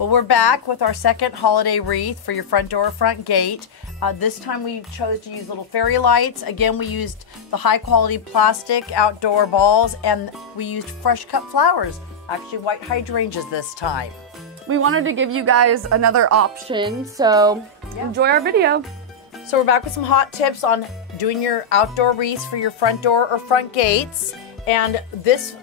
Well, we're back with our second holiday wreath for your front door, front gate. This time we chose to use little fairy lights. Again, we used the high quality plastic outdoor balls, and we used fresh cut flowers, actually white hydrangeas this time. We wanted to give you guys another option, so enjoy our video. So we're back with some hot tips on doing your outdoor wreaths for your front door or front gates. And this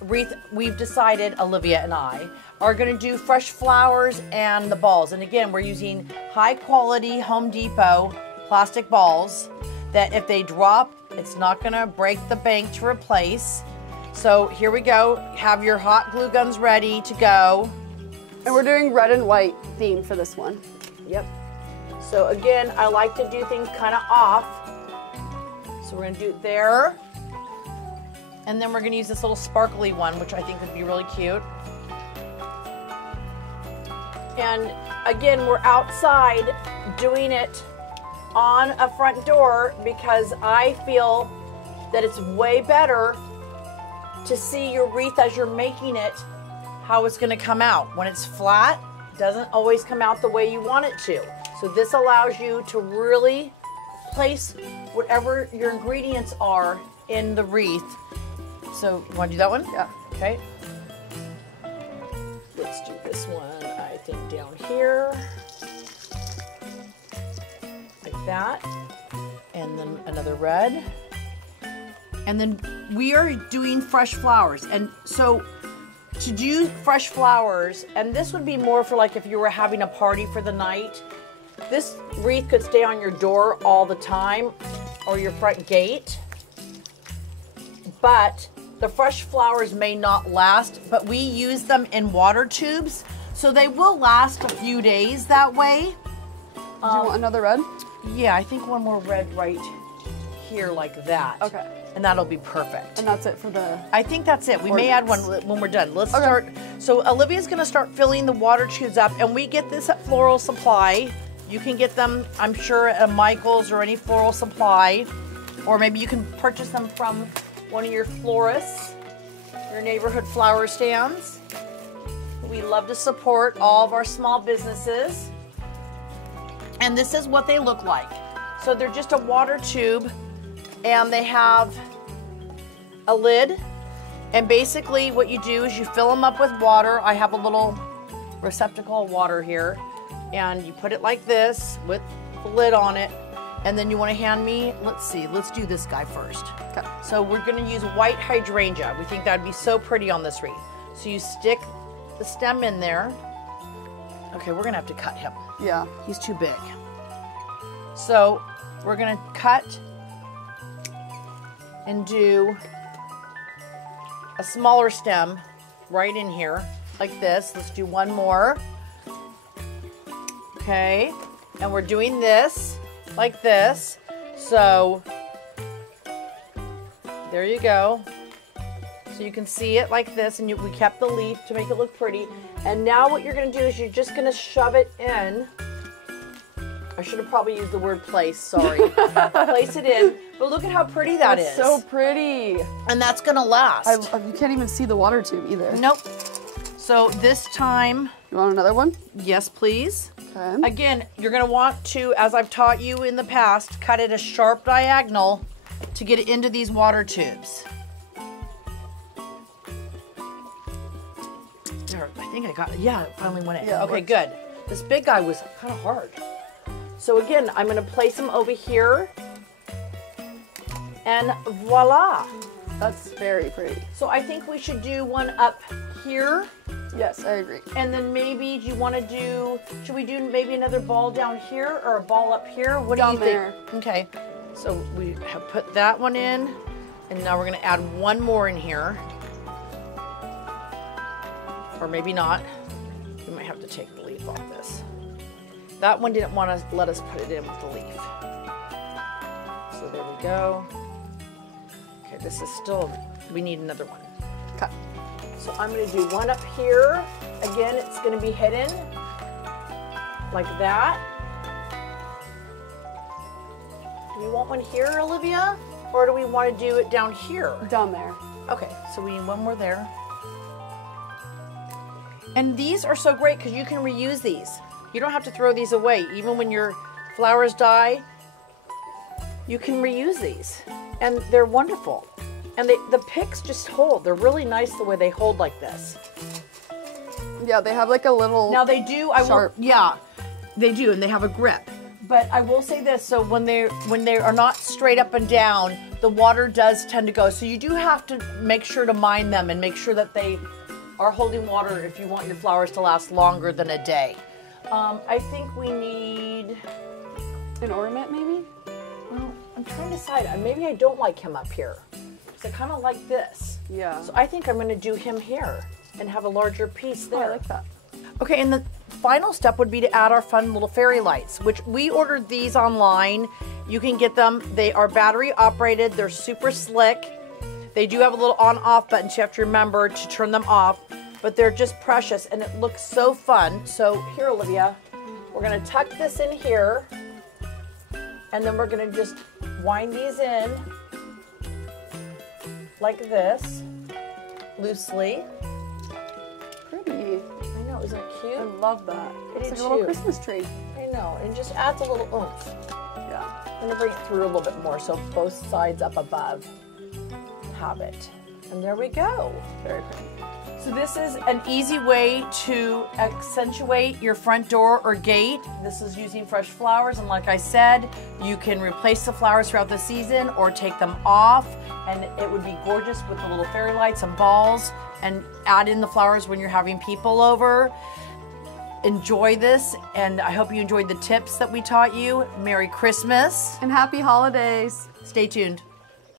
wreath, we've decided, Olivia and I, are going to do fresh flowers and the balls. And again, we're using high quality Home Depot plastic balls that if they drop, it's not going to break the bank to replace. So here we go. Have your hot glue guns ready to go. And we're doing red and white theme for this one. Yep. So again, I like to do things kind of off. So we're going to do it there. And then we're going to use this little sparkly one, which I think would be really cute. And again, we're outside doing it on a front door because I feel that it's way better to see your wreath as you're making it, how it's going to come out. When it's flat, it doesn't always come out the way you want it to. So this allows you to really place whatever your ingredients are in the wreath. So you want to do that one? Yeah. Okay. Let's do this one, I think, down here. Like that. And then another red. And then we are doing fresh flowers. And so to do fresh flowers, and this would be more for like if you were having a party for the night, this wreath could stay on your door all the time or your front gate. But the fresh flowers may not last, but we use them in water tubes, so they will last a few days that way. Do you want another red? Yeah, I think one more red right here like that. Okay. And that'll be perfect. And that's it for the... I think that's it. We may add one when we're done. Let's start. So Olivia's going to start filling the water tubes up, and we get this at Floral Supply. You can get them, I'm sure, at Michael's or any floral supply, or maybe you can purchase them from one of your florists, your neighborhood flower stands. We love to support all of our small businesses. And this is what they look like. So they're just a water tube, and they have a lid. And basically what you do is you fill them up with water. I have a little receptacle of water here. And you put it like this with the lid on it. And then you want to hand me, let's see, let's do this guy first. Okay. So we're going to use white hydrangea. We think that would be so pretty on this wreath. So you stick the stem in there. Okay, we're going to have to cut him. Yeah. He's too big. So we're going to cut and do a smaller stem right in here like this. Let's do one more. Okay, and we're doing this like this. So there you go. So you can see it like this, and we kept the leaf to make it look pretty. And now what you're going to do is you're just going to shove it in. I should have probably used the word place, sorry. Place it in. But look at how pretty that is. It's so pretty. And that's going to last. You can't even see the water tube either. Nope. So this time... You want another one? Yes, please. Okay. Again, you're going to want to, as I've taught you in the past, cut it a sharp diagonal to get it into these water tubes. There, I think I got it. Yeah, it finally went in. Yeah, okay, good. This big guy was kind of hard. So again, I'm going to place him over here. And voila. That's very pretty. So I think we should do one up here. Yes, I agree. And then maybe, do you want to do, should we do maybe another ball down here or a ball up here? What do you think? There. Okay, so we have put that one in, and now we're going to add one more in here. Or maybe not. We might have to take the leaf off this. That one didn't want to let us put it in with the leaf. So there we go. Okay, this is still, we need another one. Okay. So I'm going to do one up here. Again, it's going to be hidden like that. Do we want one here, Olivia? Or do we want to do it down here? Down there. Okay, so we need one more there. And these are so great because you can reuse these. You don't have to throw these away. Even when your flowers die, you can reuse these. And they're wonderful. And the picks just hold. They're really nice the way they hold like this. Yeah, they have like a little Now they do, yeah, they do, and they have a grip. But I will say this, so when they are not straight up and down, the water does tend to go. So you do have to make sure to mind them and make sure that they are holding water if you want your flowers to last longer than a day. I think we need an ornament maybe? Well, I'm trying to decide. Maybe I don't like him up here. So I kind of like this. Yeah. So I think I'm going to do him here and have a larger piece there. Oh, I like that. Okay, and the final step would be to add our fun little fairy lights, which we ordered these online. You can get them. They are battery operated. They're super slick. They do have a little on-off button, so you have to remember to turn them off, but they're just precious, and it looks so fun. So here, Olivia, we're going to tuck this in here, and then we're going to just wind these in like this, loosely. Pretty. I know, isn't it cute? I love that. It's like a little Christmas tree. I know, and it just adds a little oomph. Yeah. I'm going to bring it through a little bit more so both sides up above have it. And there we go. Very pretty. So this is an easy way to accentuate your front door or gate. This is using fresh flowers, and like I said, you can replace the flowers throughout the season or take them off, and it would be gorgeous with the little fairy lights and balls, and add in the flowers when you're having people over. Enjoy this, and I hope you enjoyed the tips that we taught you. Merry Christmas. And happy holidays. Stay tuned.